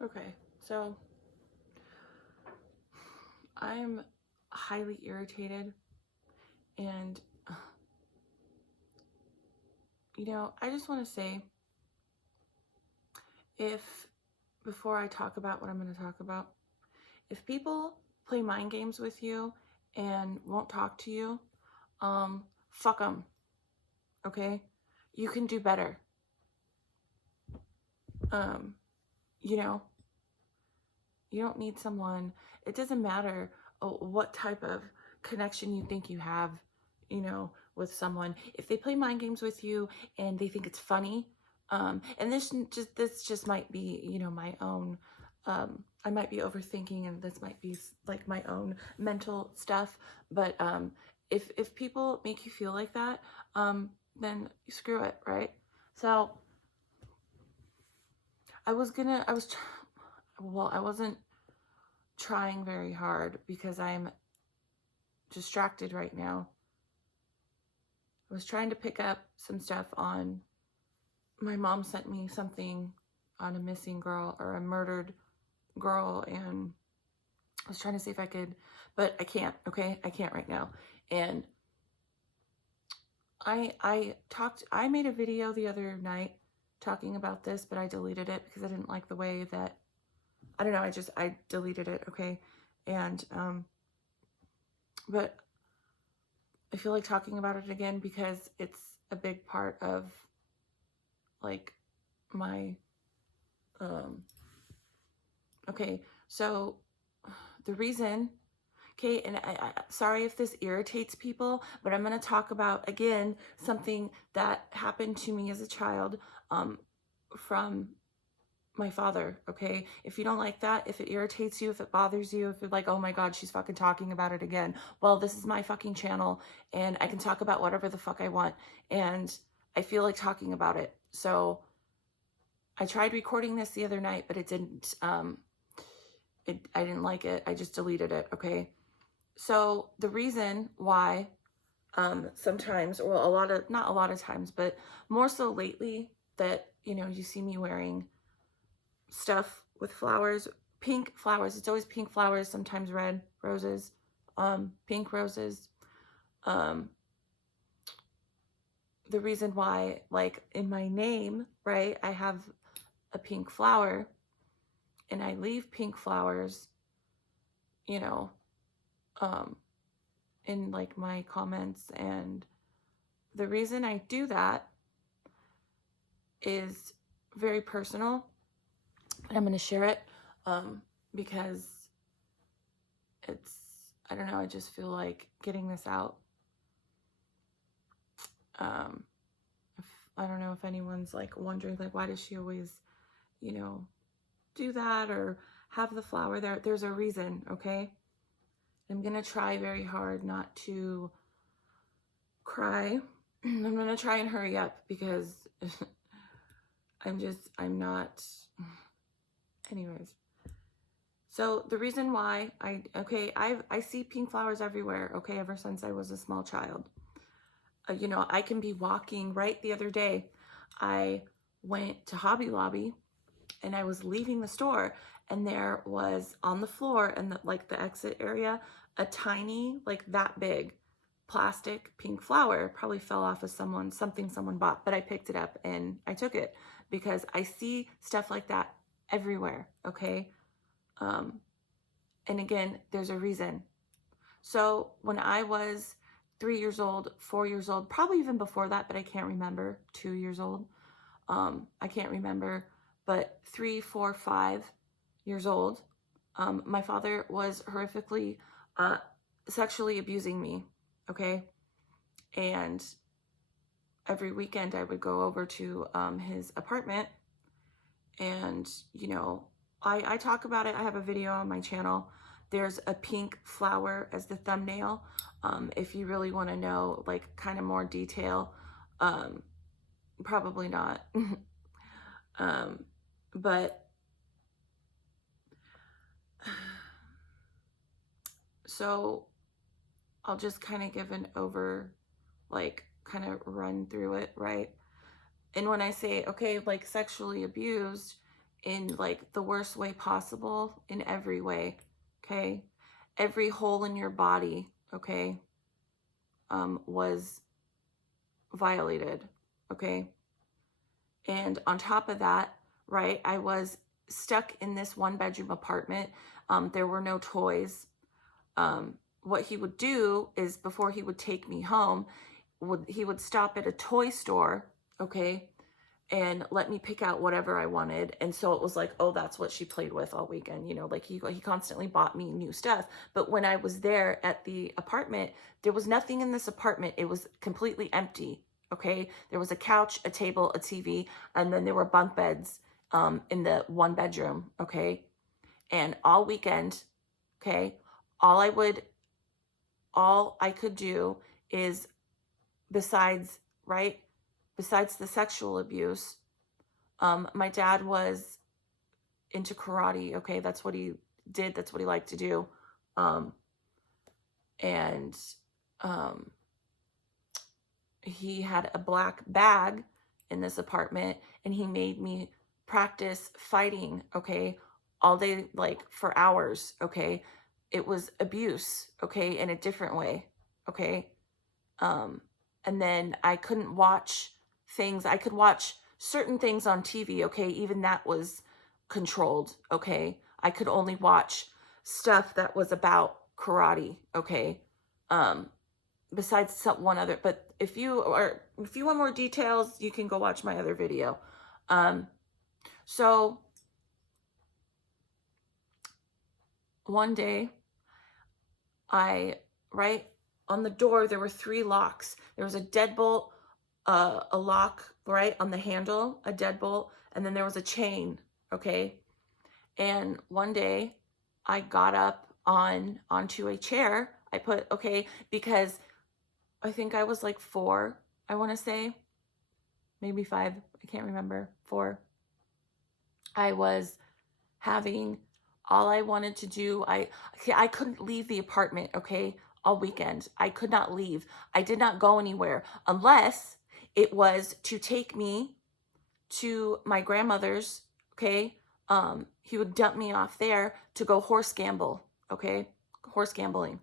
Okay, so I'm highly irritated, and I just want to say, if before I talk about what I'm going to talk about, if people play mind games with you and won't talk to you, fuck them, okay? You can do better. Um, you know, you don't need someone, it doesn't matter what type of connection you think you have, with someone. If they play mind games with you and they think it's funny, and this just might be, my own, I might be overthinking, and this might be like my own mental stuff, but if people make you feel like that, then screw it, right? So I wasn't trying very hard because I'm distracted right now. I was trying to pick up some stuff on, my mom sent me something on a missing girl or a murdered girl, and I was trying to see if I could, but I can't, okay? I can't right now. And I made a video the other night talking about this, but I deleted it because I didn't like the way that, I don't know, I deleted it, okay? And but I feel like talking about it again because it's a big part of like my okay, so the reason, okay, and I sorry if this irritates people, but I'm going to talk about again something that happened to me as a child, from my father, okay? If you don't like that, if it irritates you, if it bothers you, if you're like, oh my God, she's fucking talking about it again, well, this is my fucking channel and I can talk about whatever the fuck I want, and I feel like talking about it. So I tried recording this the other night, but it didn't, I didn't like it. I just deleted it, okay? So the reason why, sometimes, well, not a lot of times, but more so lately, that, you see me wearing stuff with flowers, pink flowers. It's always pink flowers, sometimes red roses, pink roses. The reason why, like in my name, right, I have a pink flower, and I leave pink flowers, you know, in like my comments. And the reason I do that is very personal. I'm going to share it, because it's, I don't know, I just feel like getting this out. I don't know if anyone's like wondering, like, why does she always, do that or have the flower there? There's a reason, okay? I'm going to try very hard not to cry. I'm going to try and hurry up because I'm not, anyways. So the reason why I see pink flowers everywhere, okay, ever since I was a small child. I can be walking, right? The other day, I went to Hobby Lobby and I was leaving the store, and there was on the floor and the exit area, a tiny, like that big plastic pink flower. Probably fell off of something someone bought, but I picked it up and I took it because I see stuff like that everywhere, okay? And again, there's a reason. So when I was 3 years old, 4 years old, probably even before that, but I can't remember, 2 years old, I can't remember, but 3, 4, 5 years old, my father was horrifically sexually abusing me, okay? And every weekend I would go over to his apartment, and, I talk about it. I have a video on my channel. There's a pink flower as the thumbnail. If you really want to know, like, kind of more detail, probably not. But so I'll just kind of give an kind of run through it, right? And when I say, okay, like sexually abused, in like the worst way possible, in every way, okay? Every hole in your body, okay, was violated, okay? And on top of that, right, I was stuck in this 1-bedroom apartment. There were no toys. What he would do is, before he would take me home, he would stop at a toy store, okay, and let me pick out whatever I wanted. And so it was like, oh, that's what she played with all weekend. You know, like he constantly bought me new stuff. But when I was there at the apartment, there was nothing in this apartment. It was completely empty. Okay. There was a couch, a table, a TV, and then there were bunk beds in the 1-bedroom. Okay. And all weekend, okay, all I could do is, besides the sexual abuse, my dad was into karate. Okay. That's what he did. That's what he liked to do. And he had a black bag in this apartment, and he made me practice fighting, okay, all day, like for hours, okay? It was abuse, okay, in a different way, okay? And then I couldn't watch things. I could watch certain things on TV, okay? Even that was controlled, okay? I could only watch stuff that was about karate, okay? Besides one other, but if you want more details, you can go watch my other video. So one day, right on the door, there were 3 locks. There was a deadbolt, a lock right on the handle, a deadbolt, and then there was a chain, okay? And one day I got up onto a chair. Because I think I was like 4, I want to say, maybe 5, I can't remember, 4. I was having, all I wanted to do, I couldn't leave the apartment, okay, all weekend. I could not leave. I did not go anywhere unless it was to take me to my grandmother's, okay? He would dump me off there to go horse gamble, okay? Horse gambling.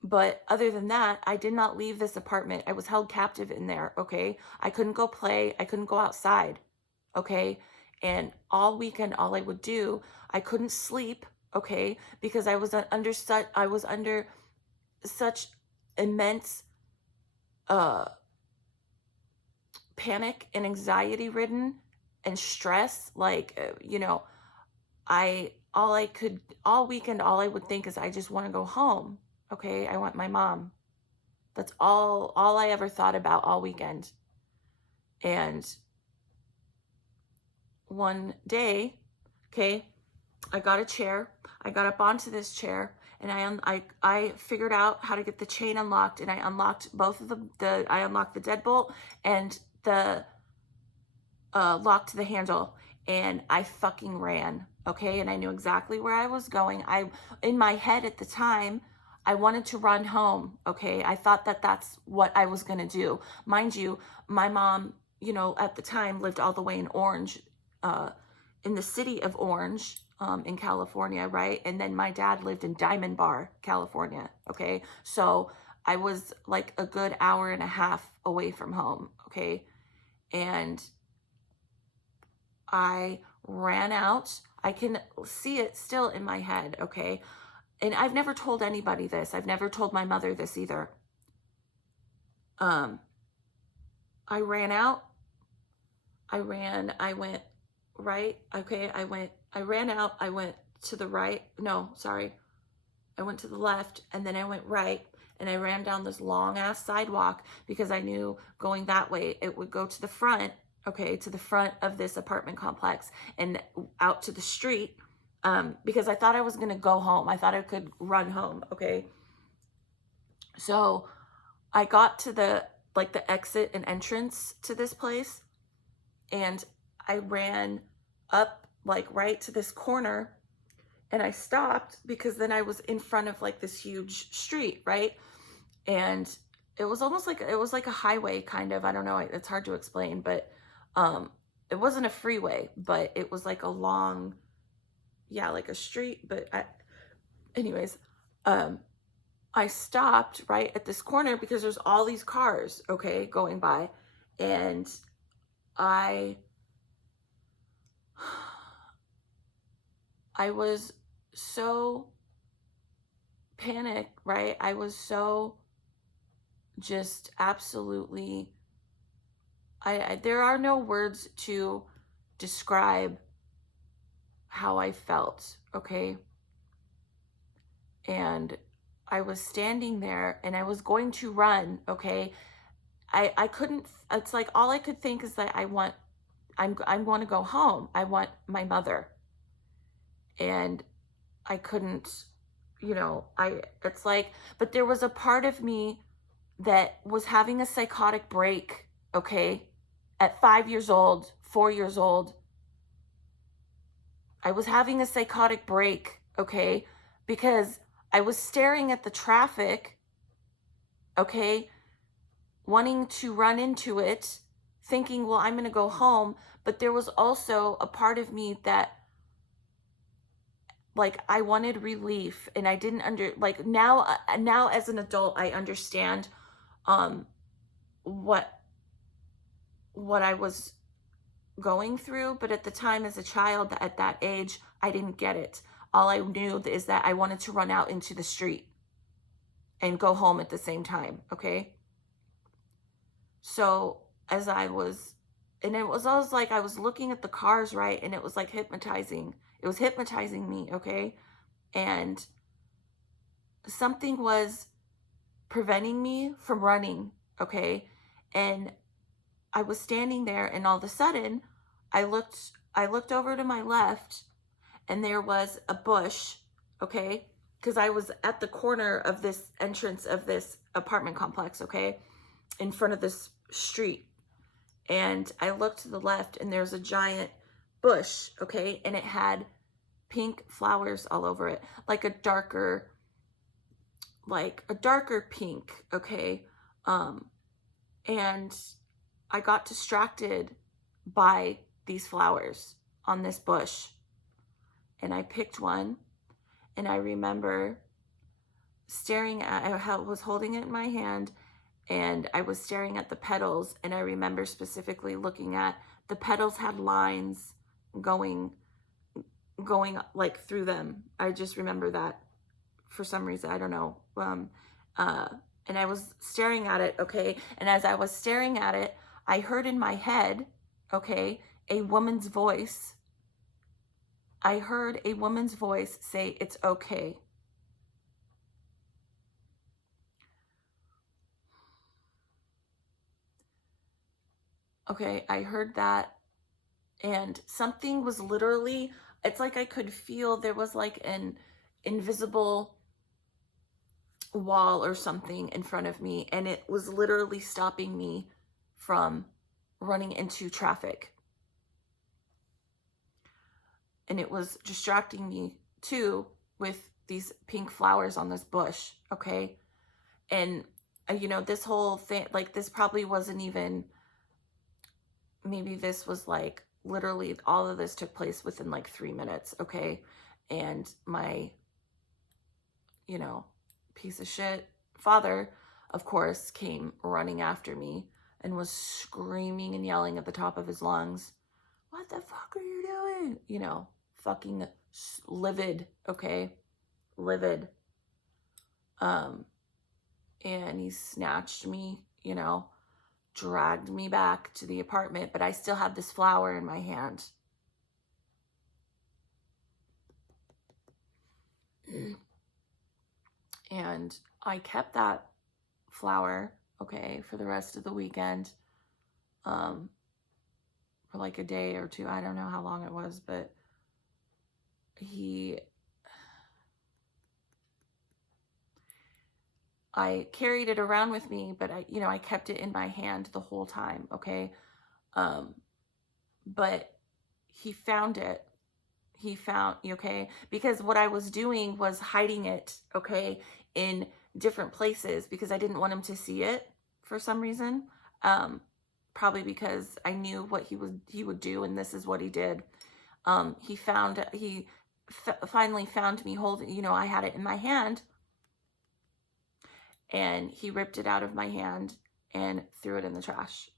But other than that, I did not leave this apartment. I was held captive in there, okay? I couldn't go play. I couldn't go outside, okay? And all weekend, all I would do, I couldn't sleep, okay? Because I was under such immense panic and anxiety ridden and stress. Like, all weekend, all I would think is, I just want to go home. Okay, I want my mom. That's all I ever thought about all weekend. And one day, okay, I got a chair. I got up onto this chair, and I figured out how to get the chain unlocked, and I unlocked both of I unlocked the deadbolt and the locked the handle, and I fucking ran, okay? And I knew exactly where I was going. In my head at the time, I wanted to run home, okay? I thought that that's what I was going to do. Mind you, my mom, at the time lived all the way in Orange, in the city of Orange, in California, right? And then my dad lived in Diamond Bar, California, okay? So I was like a good hour and a half away from home, okay? And I ran out. I can see it still in my head, okay? And I've never told anybody this. I've never told my mother this either. I ran out. I went right. Okay. I ran out. I went to the right. No, sorry. I went to the left, and then I went right, and I ran down this long ass sidewalk because I knew going that way, it would go to the front, okay, to the front of this apartment complex and out to the street. Because I thought I was going to go home. I thought I could run home, okay? So I got to the exit and entrance to this place, and I ran up right to this corner, and I stopped because then I was in front of this huge street, right? And it was almost like, it was like a highway kind of, I don't know, it's hard to explain, but it wasn't a freeway, but it was like a long, yeah, like a street. But anyways, I stopped right at this corner because there's all these cars, okay, going by. And I was so panicked, right? I was so just absolutely, there are no words to describe how I felt, okay? And I was standing there and I was going to run, okay? I couldn't, it's like all I could think is that I'm going to go home. I want my mother. And I couldn't, it's like, but there was a part of me that was having a psychotic break, okay? At 5 years old, 4 years old, I was having a psychotic break, okay? Because I was staring at the traffic, okay? Wanting to run into it, thinking, well, I'm going to go home. But there was also a part of me that, like, I wanted relief, and I didn't now as an adult, I understand what I was going through. But at the time, as a child, at that age, I didn't get it. All I knew is that I wanted to run out into the street and go home at the same time, okay? So as I was, and it was always like I was looking at the cars, right? And it was like hypnotizing. It was hypnotizing me, okay? And something was preventing me from running, okay? And I was standing there, and all of a sudden, I looked over to my left, and there was a bush, okay? Because I was at the corner of this entrance of this apartment complex, okay? In front of this street. And I looked to the left, and there's a giant bush, okay? And it had pink flowers all over it, like a darker pink, okay? And I got distracted by these flowers on this bush, and I picked one, and I remember staring at, I was holding it in my hand, and I was staring at the petals, and I remember specifically looking at the petals had lines going like through them. I just remember that for some reason, I don't know. And I was staring at it, okay? And as I was staring at it, I heard in my head, okay, a woman's voice. I heard a woman's voice say, "It's okay." Okay, I heard that, and something was literally, it's like I could feel there was like an invisible wall or something in front of me, and it was literally stopping me from running into traffic. And it was distracting me too with these pink flowers on this bush, okay? And this whole thing, like, this probably wasn't even, maybe this was like literally all of this took place within like 3 minutes, okay? And my piece of shit father, of course, came running after me and was screaming and yelling at the top of his lungs, "What the fuck are you doing?" Fucking livid, okay? Livid. And he snatched me, dragged me back to the apartment, but I still had this flower in my hand. And I kept that flower, okay, for the rest of the weekend, for like a day or two. I don't know how long it was, but I carried it around with me, but I kept it in my hand the whole time, okay? But he found it. Okay? Because what I was doing was hiding it, okay, in different places because I didn't want him to see it for some reason. probably because I knew what he would do, and this is what he did. He finally found me holding, you know, I had it in my hand, and he ripped it out of my hand and threw it in the trash.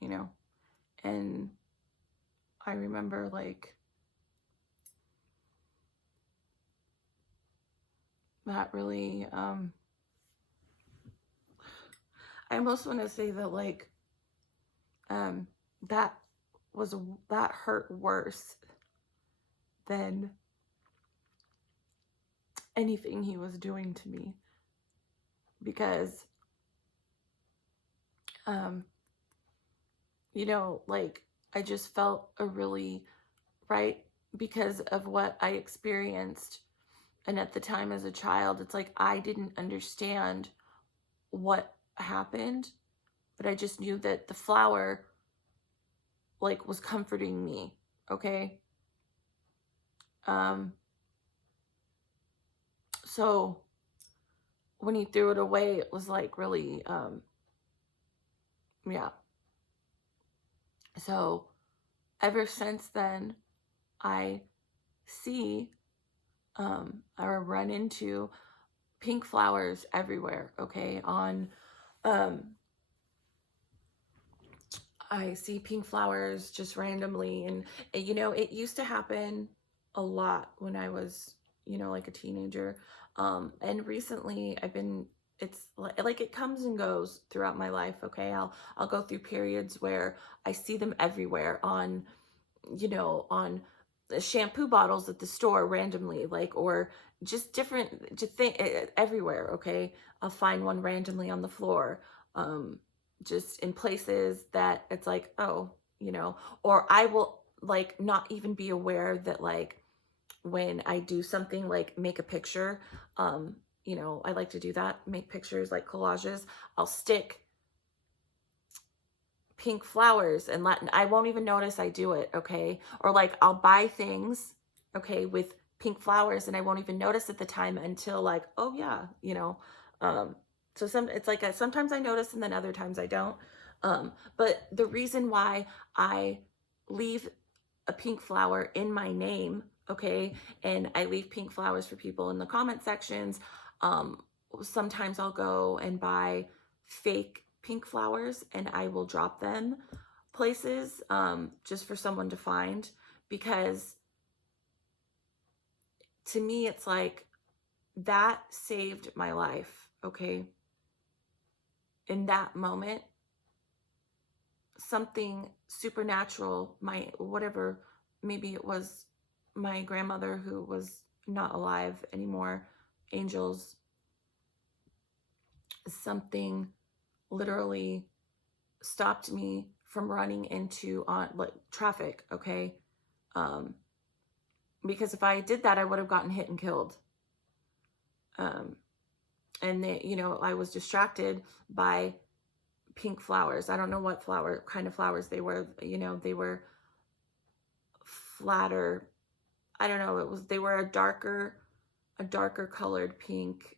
You know, and I remember, like, that really, I almost want to say that, like, that that hurt worse than anything he was doing to me, because, you know, like, I just felt a really, right, because of what I experienced. And at the time as a child, it's like I didn't understand what happened, but I just knew that the flower, like, was comforting me, okay? So when he threw it away, it was like really, yeah. So ever since then, I see, or run into pink flowers everywhere, okay? I see pink flowers just randomly, and you know, it used to happen a lot when I was, you know, like a teenager. And recently it's like it comes and goes throughout my life, okay? I'll go through periods where I see them everywhere on, you know, on the shampoo bottles at the store randomly, like, or just different, just everywhere, okay? I'll find one randomly on the floor, just in places that it's like, oh, you know, or I will, like, not even be aware that, like, when I do something like make a picture, you know, I like to do that, make pictures like collages, I'll stick pink flowers and I won't even notice I do it, okay? Or like I'll buy things, okay, with pink flowers, and I won't even notice at the time until, like, oh yeah, you know. So it's like sometimes I notice and then other times I don't. But the reason why I leave a pink flower in my name, okay, and I leave pink flowers for people in the comment sections, sometimes I'll go and buy fake pink flowers and I will drop them places, just for someone to find, because to me it's like that saved my life, okay? In that moment, something supernatural, my whatever, maybe it was my grandmother who was not alive anymore, angels, something literally stopped me from running into like traffic, okay? Because if I did that, I would have gotten hit and killed. And they, you know, I was distracted by pink flowers. I don't know what kind of flowers they were, you know, they were flatter. I don't know, they were a darker colored pink.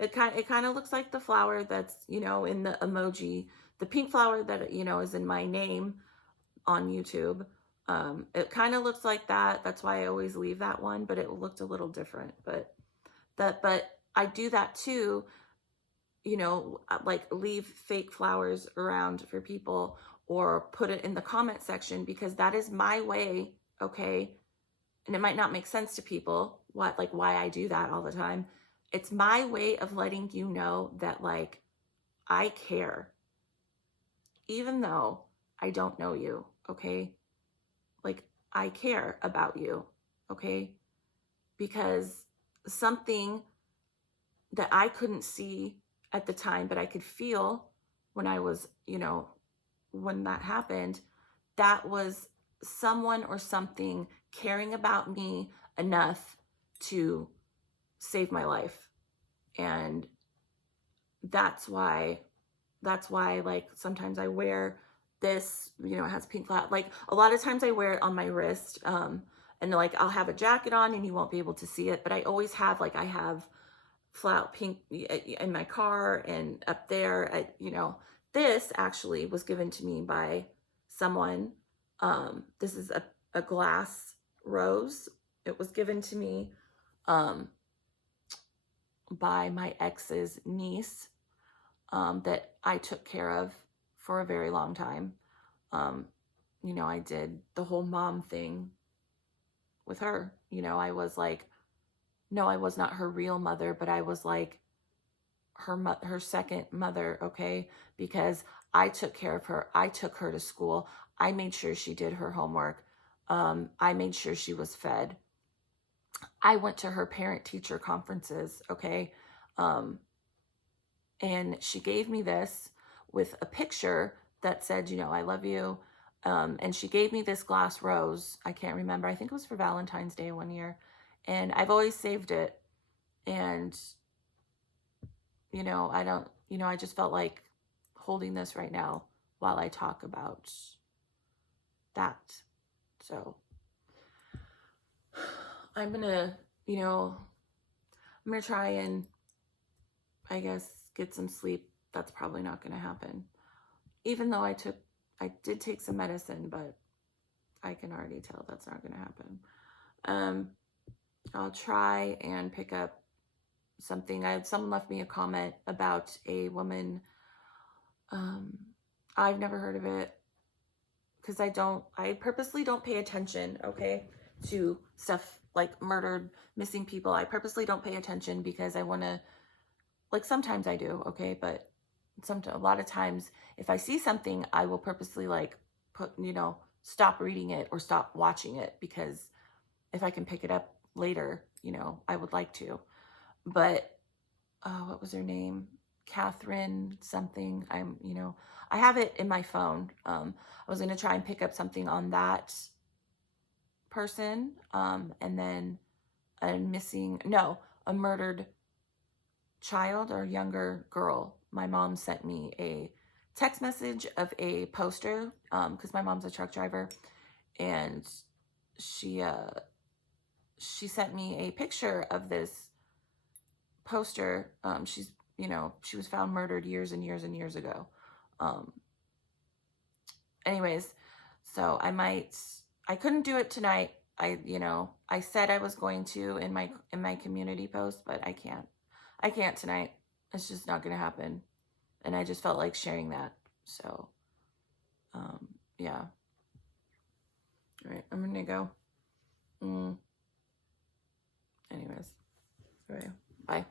It kind of looks like the flower that's, you know, in the emoji, the pink flower that, you know, is in my name on YouTube. It kind of looks like that. That's why I always leave that one, but it looked a little different. But I do that too, you know, like leave fake flowers around for people or put it in the comment section, because that is my way, okay? And it might not make sense to people why I do that all the time. It's my way of letting you know that, like, I care, even though I don't know you, okay? Like, I care about you, okay? Because something that I couldn't see at the time, but I could feel when I was, you know, when that happened, that was someone or something caring about me enough to save my life. And that's why like sometimes I wear this, you know, it has pink flat, like a lot of times I wear it on my wrist, and like I'll have a jacket on and you won't be able to see it, but I always have, like, I have flat pink in my car and up there at, this actually was given to me by someone. This is a glass rose. It was given to me um, by my ex's niece, that I took care of for a very long time. I did the whole mom thing with her. I was like, no, I was not her real mother, but I was like her second mother, okay? Because I took care of her. I took her to school. I made sure she did her homework. I made sure she was fed. I went to her parent-teacher conferences, okay? And she gave me this with a picture that said, I love you. And she gave me this glass rose. I can't remember. I think it was for Valentine's Day one year. And I've always saved it. And, I just felt like holding this right now while I talk about that. So I'm going to, try and, I guess, get some sleep. That's probably not going to happen. Even though I did take some medicine, but I can already tell that's not going to happen. I'll try and pick up something. Someone left me a comment about a woman. I've never heard of it because I purposely don't pay attention, okay, to stuff like murdered, missing people. I purposely don't pay attention because I want to, like, sometimes I do, okay, but a lot of times if I see something, I will purposely like stop reading it or stop watching it, because if I can pick it up later, I would like to. But what was her name? Catherine something. I have it in my phone. I was going to try and pick up something on that person. And then a murdered child or younger girl. My mom sent me a text message of a poster, because my mom's a truck driver, and she sent me a picture of this poster. She was found murdered years and years and years ago. Anyways, so I couldn't do it tonight. I said I was going to in my community post, but I can't tonight. It's just not going to happen. And I just felt like sharing that. So, yeah. All right, I'm going to go. Anyways, all right, bye.